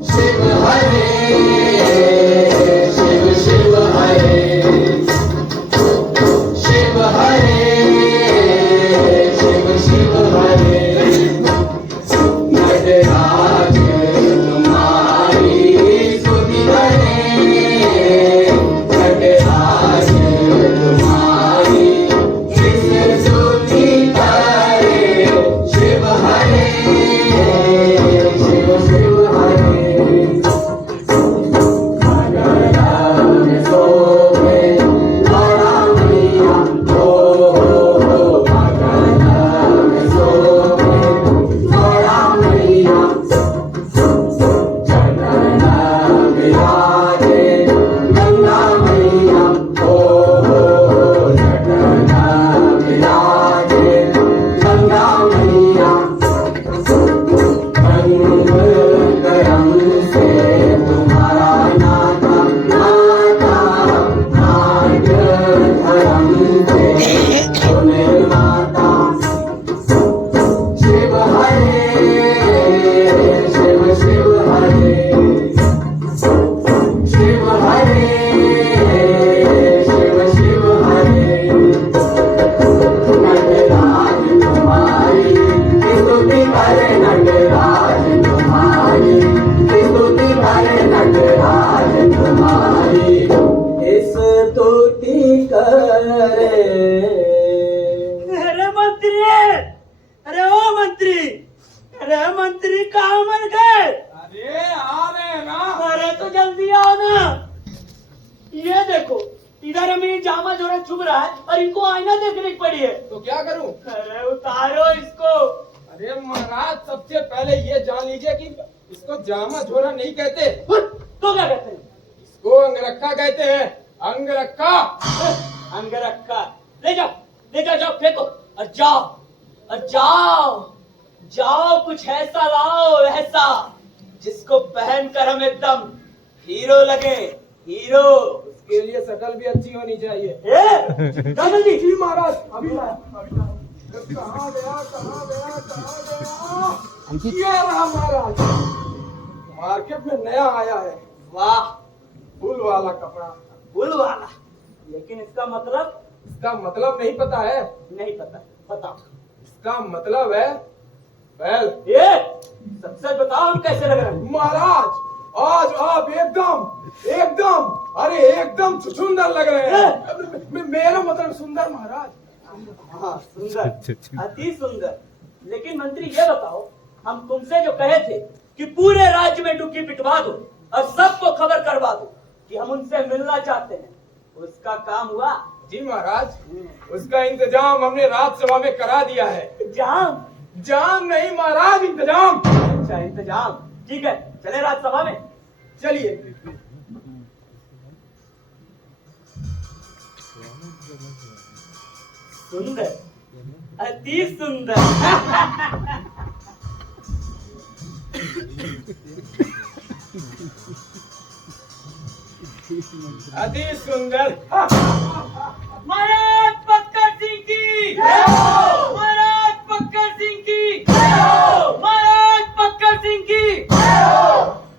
शिव हरे शिव शिव हरे शिव हरे शिव शिव हरे नटराज तुम्हारी स्तुति करे नटराज तुम्हारी इस स्तुति करे शिव हरे शिव शिव हरे मंत्री कहाँ मर गए? अरे आ रहे हैं ना। अरे तो जल्दी आओ ना। ये देखो इधर हमें ये जामा जोरा चुभ रहा है और इनको आईना देखने की पड़ी है। तो क्या करूं? अरे उतारो इसको। अरे महाराज सबसे पहले ये जान लीजिए कि इसको जामा झोरा नहीं कहते। तो क्या कहते हैं? इसको अंगरखा कहते हैं। अंगरखा। अंगरखा। ले जाओ जाओ फेंको और जाओ जाओ कुछ ऐसा लाओ ऐसा जिसको पहनकर हम एकदम हीरो लगे। हीरो। उसके लिए शकल भी अच्छी होनी चाहिए। जल्दी। जी महाराज अभी लाया। कहाँ गया? ये रहा महाराज। मार्केट में नया आया है। वाह फूल वाला कपड़ा। फूल वाला। लेकिन इसका मतलब नहीं पता है। नहीं पता। बताओ। इसका मतलब है बैल। ये सच सच बताओ हम कैसे लग रहे हैं? महाराज आज आप एकदम अरे एकदम सुंदर लग रहे हैं। मेरा मतलब सुंदर महाराज। हाँ सुंदर अति सुंदर। लेकिन मंत्री ये बताओ हम तुमसे जो कहे थे कि पूरे राज्य में डुग्गी पिटवा दो और सबको खबर करवा दो कि हम उनसे मिलना चाहते हैं, उसका काम हुआ? जी महाराज उसका इंतजाम हमने राज्यसभा में करा दिया है। जाम नहीं महाराज इंतजाम। अच्छा इंतजाम ठीक है चले राज्यसभा में। चलिए। सुंदर अति सुंदर। अति सुंदर। महाराज पक्कर सिंह की महाराज पक्कर सिंह की महाराज पक्कर सिंह की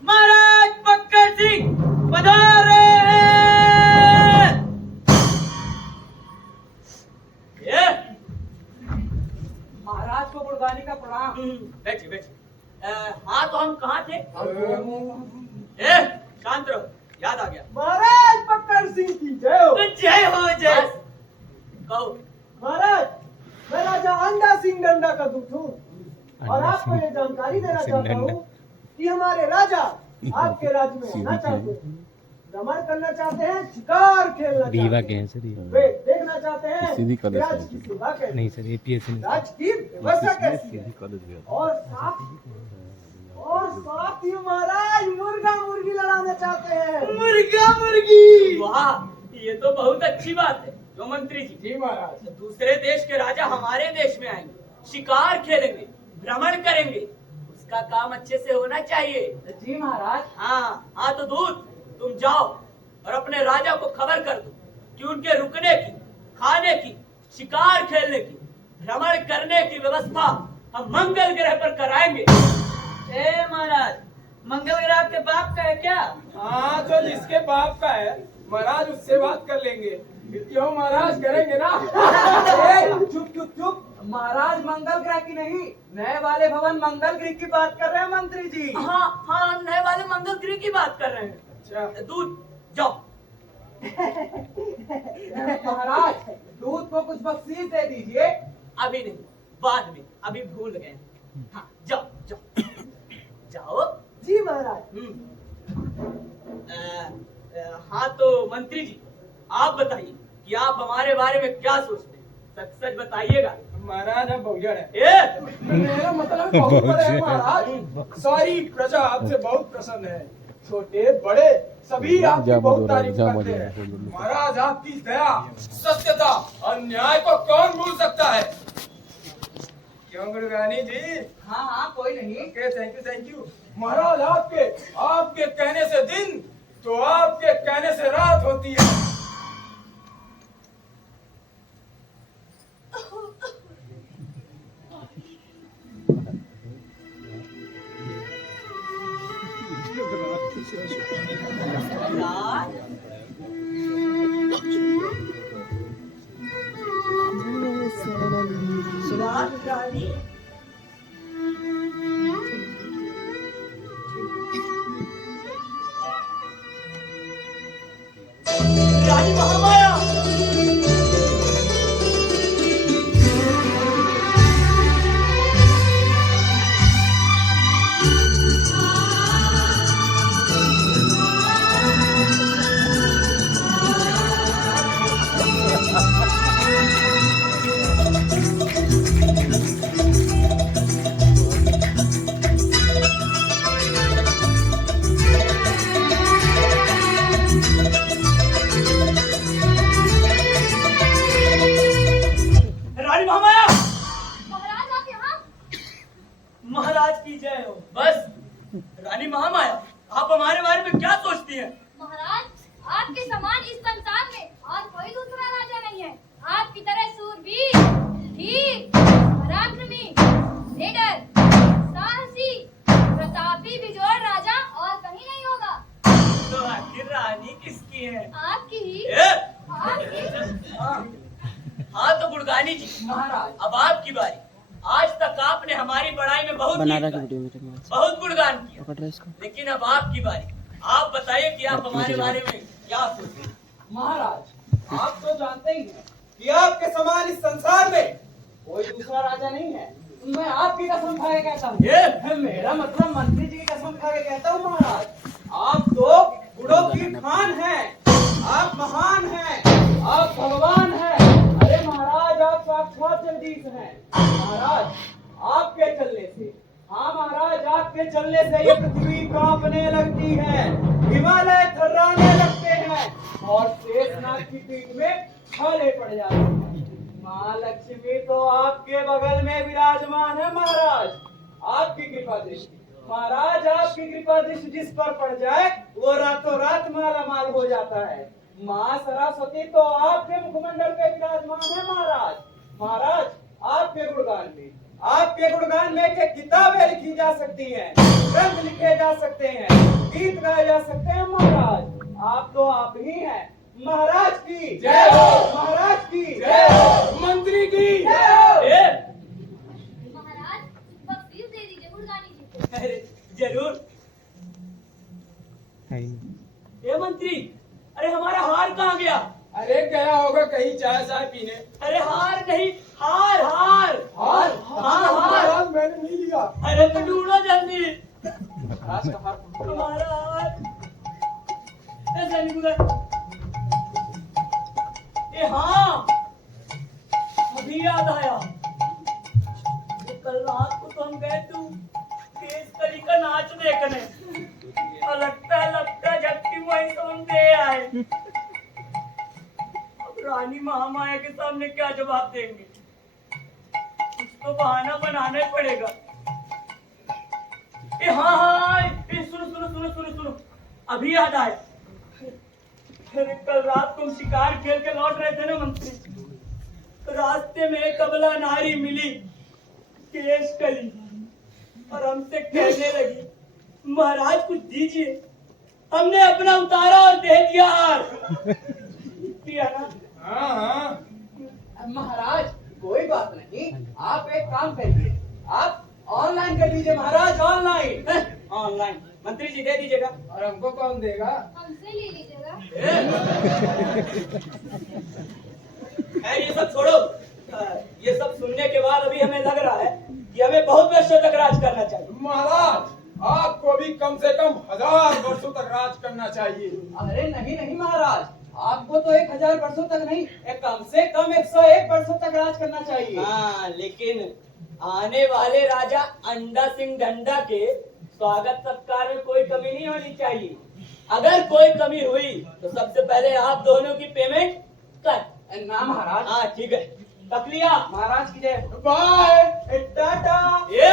महाराज पक्कर सिंह पधारे। ये महाराज को गुड़गाने का प्रणाम। बैठिए। हाँ तो हम कहाँ थे? शांत रहो याद आ गया। महाराज पक्कर सिंह की जय हो। जय हो जय। कहो। महाराज मैं राजा अंडा सिंह डंडा का दूत हूँ और आपको ये जानकारी देना चाहता हूँ कि हमारे राजा आपके राज्य में आना चाहते हैं, भ्रमण करना चाहते हैं, शिकार खेलना चाहते हैं, वे देखना चाहते हैं राज्य की सेवा कैसी नहीं सर एपीएससी राज्य की व्यवस्था कैसी है और साथ ही महाराज मुर्गा मुर्गी लड़ाना चाहते हैं। मुर्गा मुर्गी। वाह ये तो बहुत अच्छी बात है। जो मंत्री जी। जी महाराज। दूसरे देश के राजा हमारे देश में आएंगे, शिकार खेलेंगे, भ्रमण करेंगे, उसका काम अच्छे से होना चाहिए। जी महाराज। हाँ तो दूत तुम जाओ और अपने राजा को खबर कर दो कि उनके रुकने की, खाने की, शिकार खेलने की, भ्रमण करने की व्यवस्था हम मंगल ग्रह पर कराएंगे। महाराज मंगल ग्रह के बाप का है क्या? हाँ, जो जिसके बाप का है महाराज उससे बात कर लेंगे। क्यों महाराज, करेंगे ना? चुप चुप चुप। महाराज मंगल ग्रह की नहीं, नए वाले भवन मंगल गृह की बात कर रहे हैं मंत्री जी। हाँ हाँ, नए वाले मंगल गृह की बात कर रहे हैं। अच्छा दूध जाओ। महाराज दूध को कुछ बख्शीश दे दीजिए। अभी नहीं, बाद में, अभी भूल गए। हाँ जाओ जाओ जाओ। जी महाराज। हाँ तो मंत्री जी, आप बताइए कि आप हमारे बारे में क्या सोचते हैं? सच सच बताइएगा। महाराज हम बहुजन है। ए, मेरा मतलब बहुत बड़े हैं महाराज। सारी प्रजा आपसे बहुत प्रसन्न है। छोटे बड़े सभी आपकी बहुत तारीफ करते हैं। महाराज आपकी दया, सत्यता और न्याय को कौन भूल सकता है? क्यों गुरुगानी जी? हाँ हाँ कोई नहीं। Okay, thank you. महाराज आपके कहने से दिन तो आपके कहने से रात होती है। रानी रानी महामाया। रानी महामाया, महाराज आप यहाँ? महाराज की जय हो। बस रानी महामाया, आप हमारे बारे में क्या सोचती हैं? महाराज आपके समान इस संसार में और कोई दूसरा राजा नहीं है। आपकी तरह सूरवीर, धीर, पराक्रमी, निडर, साहसी, प्रतापी, बिजोड़ राजा और कहीं नहीं होगा। तो आखिर रानी किसकी है? आपकी ही। ए, आपकी। हाँ तो गुड़गानी जी महाराज अब आपकी बारी। आज तक आपने हमारी बड़ाई में बहुत बहुत गुणगान किया, लेकिन अब आपकी बारी। आप बताइए कि आप हमारे बारे में क्या सोचते हैं? महाराज आप तो जानते ही हैं कि आपके समान इस संसार में कोई दूसरा राजा नहीं है। मैं आपकी कसम खा के कहता हूँ। ये मेरा मतलब मंत्री जी की कसम खा के कहता हूँ महाराज, आप तो गुड़ों की खान हैं, आप महान हैं, आप भगवान हैं। अरे महाराज आप साक्षात जगदीश हैं। महाराज आपके चलने से, हाँ महाराज आपके चलने से ये पृथ्वी कांपने लगती है, हिमालय थर्राने लगते हैं और शेषनाग की पीठ में छाले पड़ जाते हैं। माँ लक्ष्मी तो आपके बगल में विराजमान है महाराज। आपकी कृपा दृष्टि, महाराज आपकी कृपा दृष्टि जिस पर पड़ जाए वो रातों रात माला माल हो जाता है। माँ सरस्वती तो आपके मुखमंडल पे विराजमान है महाराज। महाराज आपके गुणगान में के किताबें लिखी जा सकती हैं, ग्रंथ लिखे जा सकते हैं, गीत गाए जा सकते हैं। महाराज आप तो आप ही हैं। महाराज की जय हो। महाराज की जय हो। मंत्री की जय हो। ए, महाराज बख्शीश दे दीजिए गुड़गानी जी को। अरे जरूर। ए मंत्री, अरे हमारा हार कहाँ गया? अरे गया होगा कहीं चाय चाय पीने। अरे हार नहीं, हार हार हार हाँ हार। महाराज मैंने नहीं लिया। अरे तो ढूंढो जल्दी महाराज का हार हमारा हार। ऐसा नहीं होगा। ए हाँ, अभी याद आया। कल रात को तो हम गए थे केसकली का नाच देखने और लगता झटकी वहीं तो हम दे आए। अब रानी महामाया के सामने क्या जवाब देंगे? कुछ तो बहाना बनाना ही पड़ेगा। ए हाँ हाँ, ए सुनो, अभी याद आया। अरे कल रात को हम शिकार खेल के लौट रहे थे ना मंत्री, तो रास्ते में एक अबला नारी मिली केशकली और हमसे कहने लगी महाराज कुछ दीजिए, हमने अपना उतारा और दे दिया हार। दिया ना? हाँ हाँ महाराज कोई बात नहीं, आप एक काम करिए, आप ऑनलाइन कर दीजिए महाराज, ऑनलाइन। ऑनलाइन मंत्री जी दे दीजिएगा। और हमको कौन देगा? हमसे ले लीजिएगा। खैर ये सब छोड़ो। ये सब सुनने के बाद अभी हमें लग रहा है कि हमें बहुत वर्षों तक राज करना चाहिए। महाराज आपको भी कम से कम 1000 वर्षों तक राज करना चाहिए। अरे नहीं नहीं महाराज, आपको तो 1000 वर्षों तक नहीं, कम से कम 101 वर्षों तक राज करना चाहिए। हाँ, लेकिन आने वाले राजा अंडा सिंह डंडा के स्वागत सत्कार में कोई कमी नहीं होनी चाहिए। अगर कोई कमी हुई तो सबसे पहले आप दोनों की पेमेंट कर। ना महाराज। हाँ ठीक है, रख लिया। महाराज की जय। बाय, टाटा। ये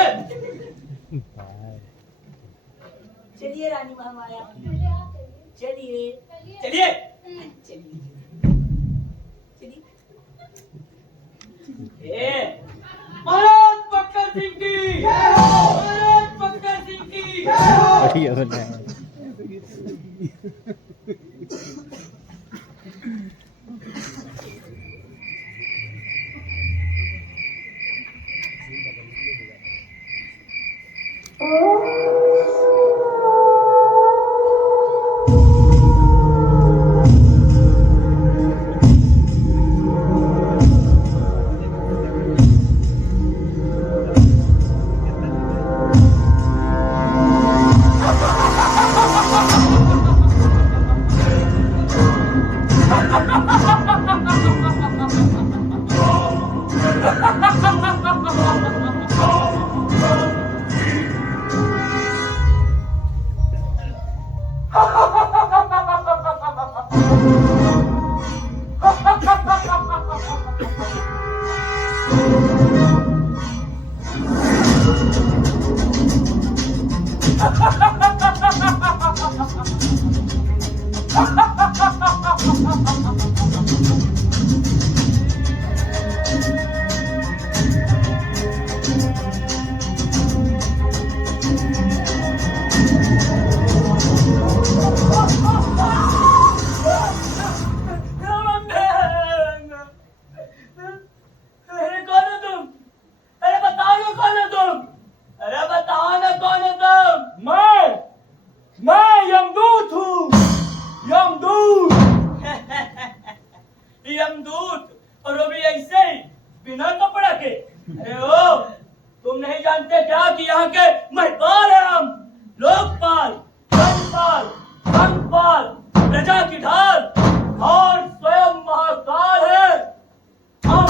चलिए रानी महामाया, चलिए चलिए चलिए चलिए। महाराज बख्तर सिंह की, महाराज बख्तर सिंह की। बढ़िया बन रहा है। अरे कौन हो तुम? अरे बताओ ना कौन हो तुम? अरे बताओ ना कौन हो तुम? मैं यमदूत हूँ, यमदूत। यमदूत, और वो भी ऐसे ही बिना कपड़ा के। अरे ओ, तुम नहीं जानते क्या कि यहाँ के महिपाल हैं हम, लोकपाल, धनपाल, धनपाल, प्रजा की ढाल और स्वयं महाकाल है हम।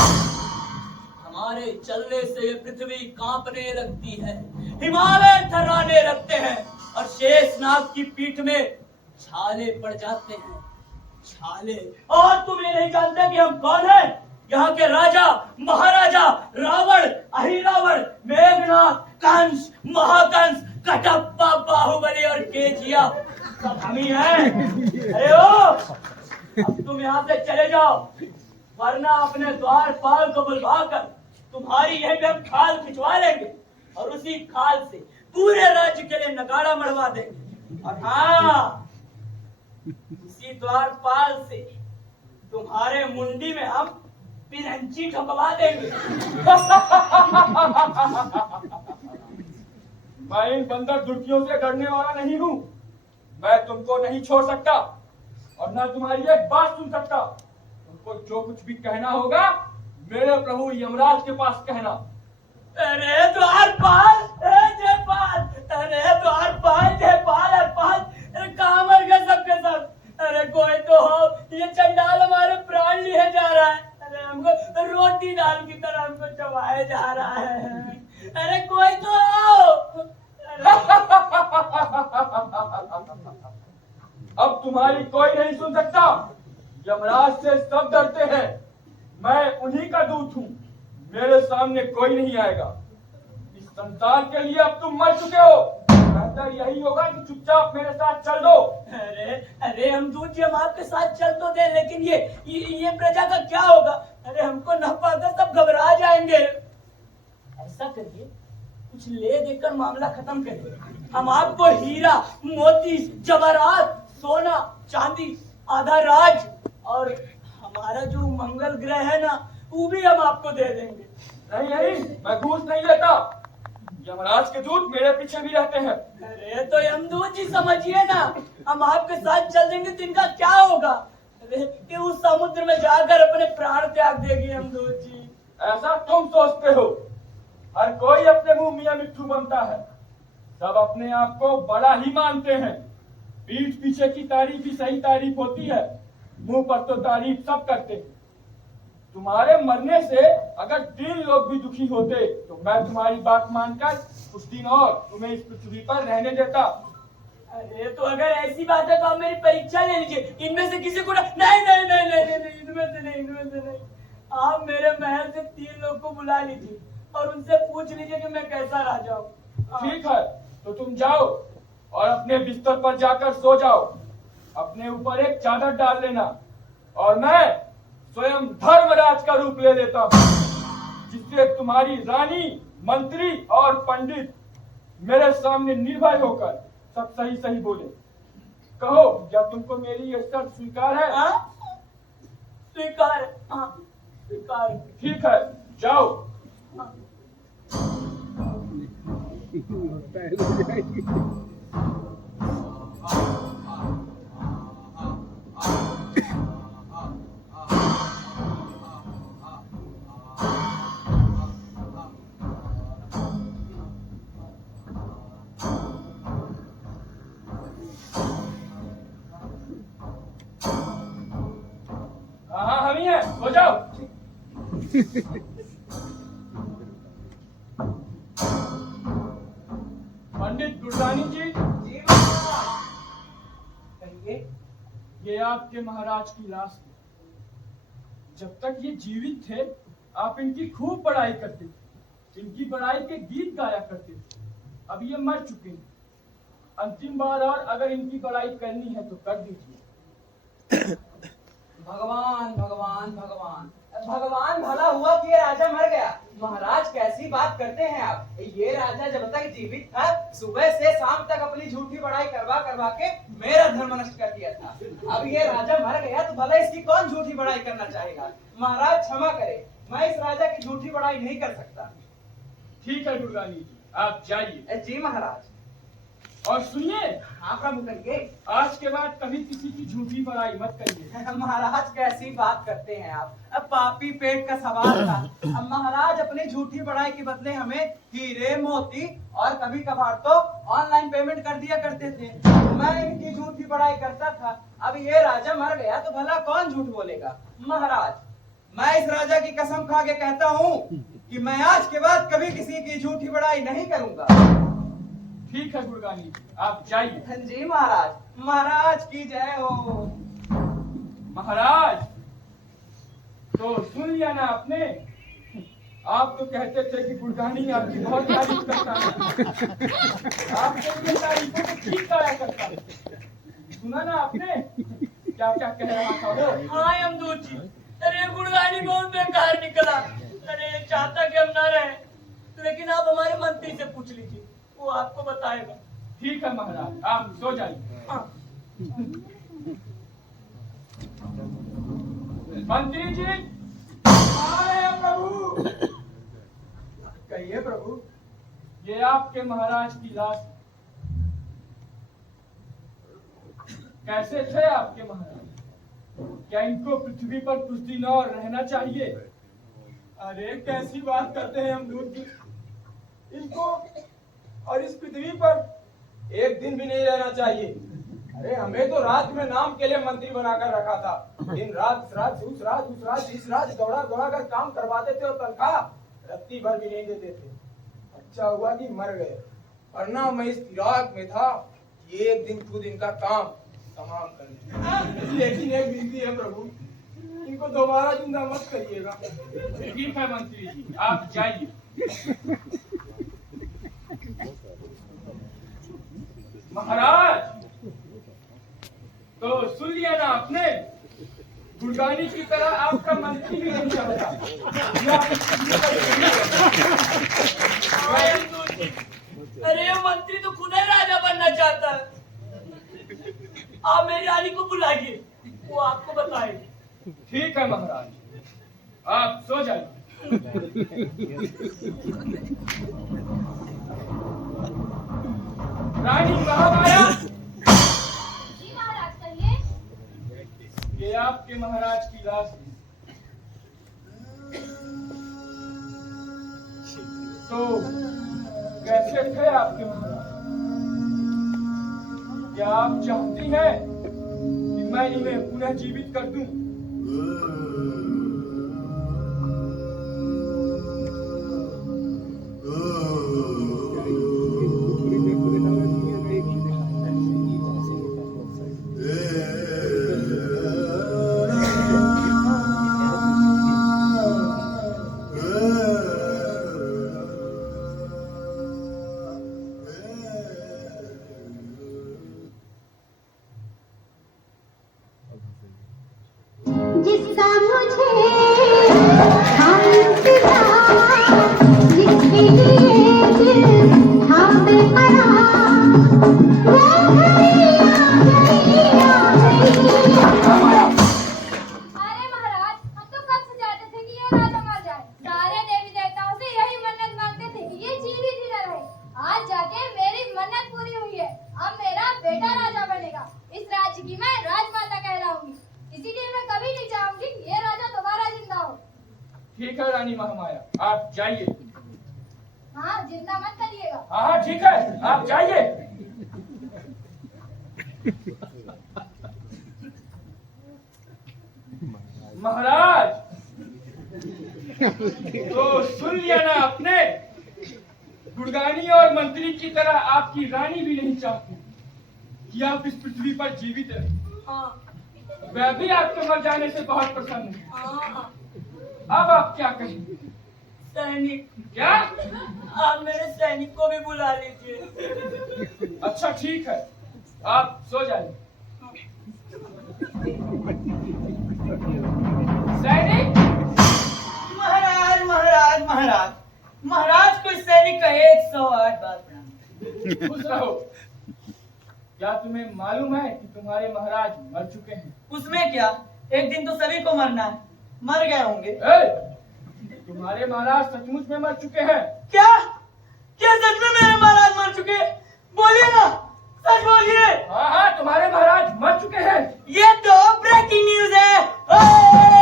हमारे चलने से ये पृथ्वी कांपने लगती है, हिमालय थर्राने लगते हैं और शेषनाग की पीठ में छाले पड़ जाते हैं, छाले। और तुम ये नहीं जानते कि हम कौन हैं? यहाँ के राजा महाराजा रावण, अहिरावण, मेघनाथ, कंस, महाकंस, कटप्पा, बाहुबली और केजिया सब हम ही हैं। अरे ओ, अब तुम यहाँ से चले जाओ, वरना अपने द्वारपाल को बुलवाकर तुम्हारी यहीं पे हम खाल खिंचवा लेंगे और उसी खाल से पूरे राज्य के लिए नगाड़ा मढ़वा देंगे। और हाँ, इसी द्वारपाल से तुम्हारे मुंडी में हम पिरंची ठोकवा देंगे। मैं इन बंदर दुर्तियों से डरने वाला नहीं हूँ। मैं तुमको नहीं छोड़ सकता और न तुम्हारी एक बात सुन सकता। तुमको जो कुछ भी कहना होगा मेरे प्रभु यमराज के पास कहना। अरे द्वारपाल, जयपाल, अरे द्वारपाल, जयपाल, हरपाल, अरे कहाँ मर गए सबके सब? अरे कोई तो हो, ये चंडाल हमारे प्राण लिए जा रहा है। अरे हमको रोटी दाल की तरह हमको चबाया जा रहा है। अरे कोई तो हो। अब तुम्हारी कोई नहीं सुन सकता। यमराज से सब डरते हैं, मैं उन्हीं का दूत हूँ। मेरे सामने कोई नहीं आएगा। इस संसार के लिए अब तुम मर चुके हो। बेहतर यही होगा कि चुपचाप मेरे साथ चल दो। अरे हम दूत जी, हम आपके साथ चल तो दे, लेकिन ये प्रजा का क्या होगा? अरे हमको न पाकर सब घबरा जाएंगे। ऐसा करिए, कुछ ले देकर मामला खत्म करिए। हम आपको हीरा मोती जवाहरात सोना चांदी आधा राज और हमारा जो मंगल ग्रह है ना वो भी हम आपको दे देंगे। नहीं नहीं, मैं घूस नहीं लेता। यमराज के दूत मेरे पीछे भी रहते हैं। अरे तो यमदूत जी समझिए ना, हम आपके साथ चल देंगे तो इनका क्या होगा? अरे कि उस समुद्र में जाकर अपने प्राण त्याग देगी यमदूत जी। ऐसा तुम सोचते हो? हर कोई अपने मुंह मियां मिट्ठू बनता है। सब अपने आप को बड़ा ही मानते हैं। पीठ पीछे की तारीफ ही सही तारीफ होती है, मुंह पर तो तारीफ सब करते हैं। तुम्हारे मरने से अगर 3 लोग भी दुखी होते तो मैं तुम्हारी बात मानकर कुछ दिन और तुम्हें इस पृथ्वी पर रहने देता। अरे तो अगर ऐसी बात है तो आप मेरी परीक्षा ले लीजिए। इनमें से किसी को नहीं नहीं नहीं नहीं नहीं, नहीं, नहीं इनमें से नहीं। आप मेरे महल से 3 लोग को बुला लीजिए और उनसे पूछ लीजिए कि मैं कैसा राजा हूँ। ठीक है, तो तुम जाओ और अपने बिस्तर पर जाकर सो जाओ। अपने ऊपर एक चादर डाल लेना और मैं स्वयं धर्मराज का रूप ले लेता हूँ, जिससे तुम्हारी रानी, मंत्री और पंडित मेरे सामने निर्भय होकर सब सही सही बोले। कहो, क्या तुमको मेरी ये शर्त स्वीकार है? स्वीकार है, हाँ स्वीकार है। ठीक है, जाओ। हाँ, हम ही हैं, हो जाओ। पंडित गुरदानी जी, कहिए। ये आपके महाराज की लाश है। जब तक ये जीवित थे आप इनकी खूब बड़ाई करते थे, इनकी बड़ाई के गीत गाया करते थे। अब ये मर चुके हैं। अंतिम बार और अगर इनकी बड़ाई करनी है तो कर दीजिए। भगवान भगवान भगवान भगवान भला हुआ कि ये राजा मर गया। महाराज कैसी बात करते हैं आप? ये राजा जब तक जीवित था सुबह से शाम तक अपनी झूठी बड़ाई करवा करवा के मेरा धर्म नष्ट कर दिया था। अब ये राजा मर गया तो भला इसकी कौन झूठी बड़ाई करना चाहेगा? महाराज क्षमा करें, मैं इस राजा की झूठी बड़ाई नहीं कर सकता। ठीक है गुरदानी जी, आप जाइए। जी महाराज। और सुनिए, हाँ प्रभु करिए। आज के बाद कभी किसी की झूठी बड़ाई मत करिए। महाराज कैसी बात करते हैं आप? अब पापी पेट का सवाल था। अब महाराज अपनी झूठी बड़ाई के बदले हमें हीरे मोती और कभी कभार तो ऑनलाइन पेमेंट कर दिया करते थे। मैं इनकी झूठी बड़ाई करता था। अब ये राजा मर गया तो भला कौन झूठ बोलेगा? महाराज, मैं इस राजा की कसम खा के कहता हूँ कि मैं आज के बाद कभी किसी की झूठी बड़ाई नहीं करूंगा। ठीक है गुरगानी जी, आप जाइए। जी महाराज। महाराज की जय हो। महाराज, तो सुन लिया ना आपने? आप तो कहते थे कि गुरगानी आपकी बहुत तारीफ करता है, आपके ये तारीफों को ठीक करा करता है। सुना ना आपने क्या क्या कह रहा था वो? हाँ यमदूत जी, अरे गुड़गानी बहुत बेकार निकला। अरे चाहता कि हम ना रहे, लेकिन आप हमारे मंत्री से पूछ लीजिए, वो आपको बताएगा। ठीक है महाराज, आप सो जाइए। हाँ। मंत्री जी, आए प्रभु। कहिए प्रभु। ये आपके महाराज की लाश है। कैसे थे आपके महाराज? क्या इनको पृथ्वी पर कुछ दिन और रहना चाहिए? अरे कैसी बात करते हैं हम दूध जी। इनको और इस पृथ्वी पर एक दिन भी नहीं रहना चाहिए। अरे हमें तो राज में नाम के लिए मंत्री बनाकर रखा था। दिन रात इस राज उस राज उस राज इस राज दौड़ा दौड़ा कर काम करवाते थे और तनख्वाह रत्ती भर भी नहीं देते थे। अच्छा हुआ कि मर गए, वरना मैं इस फिराक में था कि एक दिन खुद इनका काम तमाम कर लें। लेकिन एक विनती है प्रभु, इनको दोबारा जिंदा मत करिएगा। ठीक है मंत्री जी, आप जाइए। महाराज, तो सुन लिया ना आपने? गुरगानी की तरह आपका मंत्री भी नहीं चाहता। अरे ये मंत्री तो खुद ही राजा बनना चाहता है। आप मेरी रानी को बुलाइए, वो आपको बताए। ठीक है महाराज, आप सो जाइए। रानी महामाया, जी महाराज कहिए। ये आपके महाराज की लाश है। तो कैसे थे आपके महाराज? क्या आप चाहती हैं कि मैं इन्हें पुनः जीवित कर दूं? जिसका मुझे हमसदा जिसके लिए दिल थामे पड़ा वो गई आ गई। अरे महाराज, हम तो कब से चाहते थे कि ये राजा मर जाए। सारे देवी देवताओं से यही मन्नत मांगते थे कि ये जीवित ही न रहे। आज जाके मेरी मन्नत पूरी हुई है। अब मेरा बेटा राजा बनेगा। इस राज्य की मैं राजमाता कहलाऊंगी। इसीलिए मैं कभी नहीं चाहूंगी ये राजा दोबारा जिंदा हो। ठीक है रानी महामाया, आप जाइए। हाँ, जिंदा मत करिएगा। हाँ ठीक है, आप जाइए। महाराज, तो सुन लिया ना आपने? गुड़गानी और मंत्री की तरह आपकी रानी भी नहीं चाहती कि आप इस पृथ्वी पर जीवित रहें। हाँ, वह भी आपके मर जाने से बहुत प्रसन्न है। हाँ, अब आप क्या कहेंगे? सैनिक, क्या? आप मेरे सैनिक को भी बुला लीजिए। अच्छा ठीक है, आप सो जाइए। सैनिक, महाराज महाराज महाराज महाराज को इस सैनिक का 108 बार प्रणाम। खुश रहो। क्या तुम्हें मालूम है कि तुम्हारे महाराज मर चुके हैं? उसमें क्या, एक दिन तो सभी को मरना है। मर गए होंगे। तुम्हारे महाराज सचमुच में मर चुके हैं। क्या क्या सच में मेरे महाराज मर चुके? बोलिए ना, सच बोलिए। हाँ हाँ, तुम्हारे महाराज मर चुके हैं। ये तो ब्रेकिंग न्यूज है। ओए!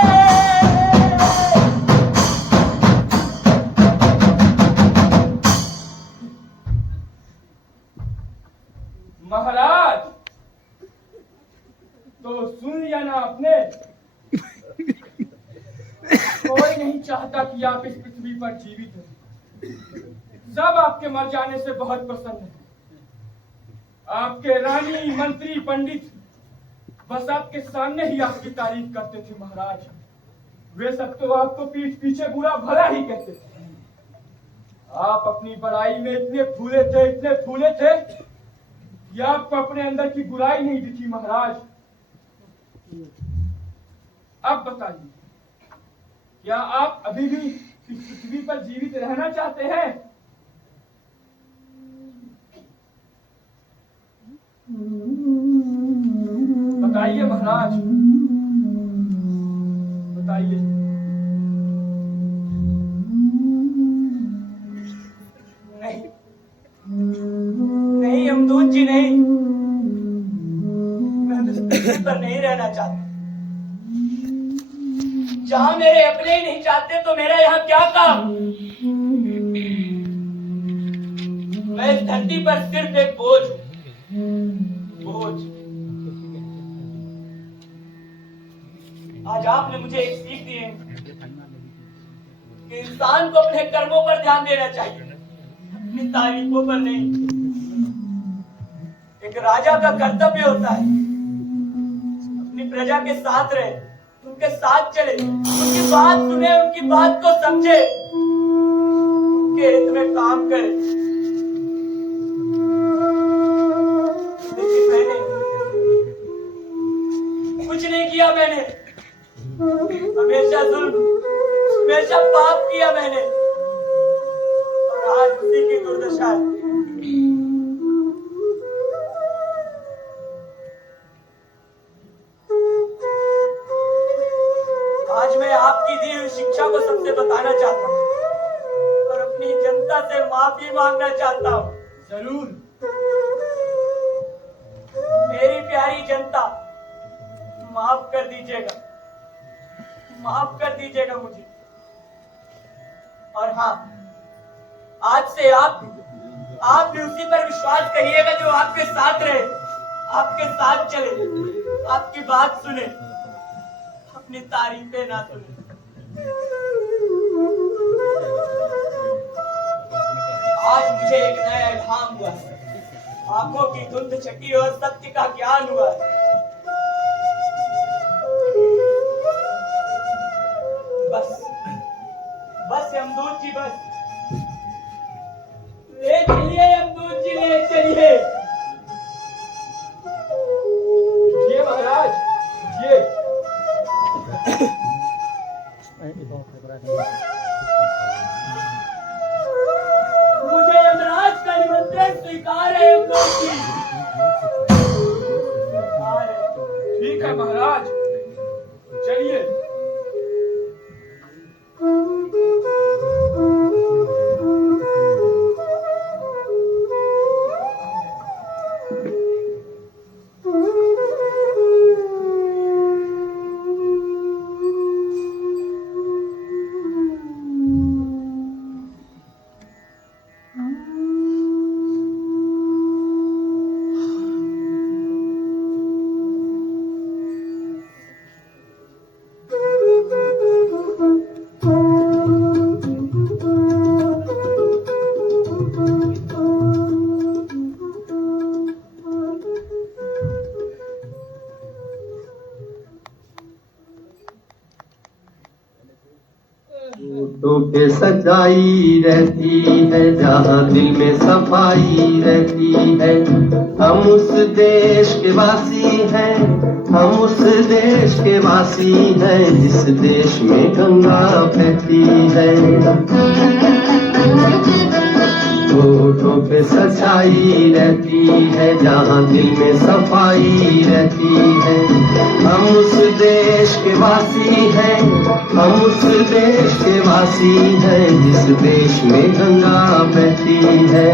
महाराज, तो सुन लिया ना आपने? कोई नहीं चाहता कि आप इस पृथ्वी पर जीवित हैं। सब आपके मर जाने से बहुत प्रसन्न हैं। आपके रानी, मंत्री, पंडित बस आपके सामने ही आपकी तारीफ करते थे महाराज। वे सब तो आपको पीठ पीछे बुरा भला ही कहते थे। आप अपनी बड़ाई में इतने फूले थे कि आपको अपने अंदर की बुराई नहीं दिखी महाराज। अब बताइए, क्या आप अभी भी इस पृथ्वी पर जीवित रहना चाहते हैं? बताइए महाराज, बताइए। नहीं नहीं यमदूत जी, नहीं, मैं तो इस पृथ्वी पर नहीं रहना चाहता। जहां मेरे अपने ही नहीं चाहते तो मेरा यहाँ क्या काम? मैं इस धरती पर सिर्फ एक बोझ हूं, बोझ। आज आपने मुझे एक सीख दी है कि इंसान को अपने कर्मों पर ध्यान देना चाहिए, अपनी तारीफों पर नहीं। एक राजा का कर्तव्य होता है अपनी प्रजा के साथ रहे, उनके साथ चले, उनकी बात सुने, उनकी बात को समझे, उनके हित में काम करे। लेकिन मैंने कुछ नहीं किया। मैंने हमेशा जुल्म, हमेशा पाप किया मैंने, और आज उसी की दुर्दशा है। आज मैं आपकी दी हुई शिक्षा को सबसे बताना चाहता हूँ और अपनी जनता से माफी मांगना चाहता हूँ। जरूर। मेरी प्यारी जनता, माफ कर दीजिएगा, माफ कर दीजिएगा मुझे। और हाँ, आज से आप भी उसी पर विश्वास करिएगा जो आपके साथ रहे, आपके साथ चले, आपकी बात सुने, अपनी तारीफें ना सुने। आज मुझे एक नया इल्हाम हुआ है, आंखों की धुंध छटी और सत्य का ज्ञान हुआ है। बस बस यमदूत जी, बस ले चलिए यमदूत जी, ले चलिए। ये महाराज, ये मुझे यमराज का निमंत्रण स्वीकार है यमदूत जी। ठीक है महाराज, चलिए। होठों पे सच्चाई रहती है, जहाँ दिल में सफाई रहती है। हम उस देश के वासी हैं, हम उस देश के वासी हैं, जिस देश में गंगा बहती है। होठों पे सच्चाई रहती है, जहाँ दिल में सफाई रहती है। हम उस देश के वासी हैं, हम उस देश के वासी हैं, जिस देश में गंगा बहती है।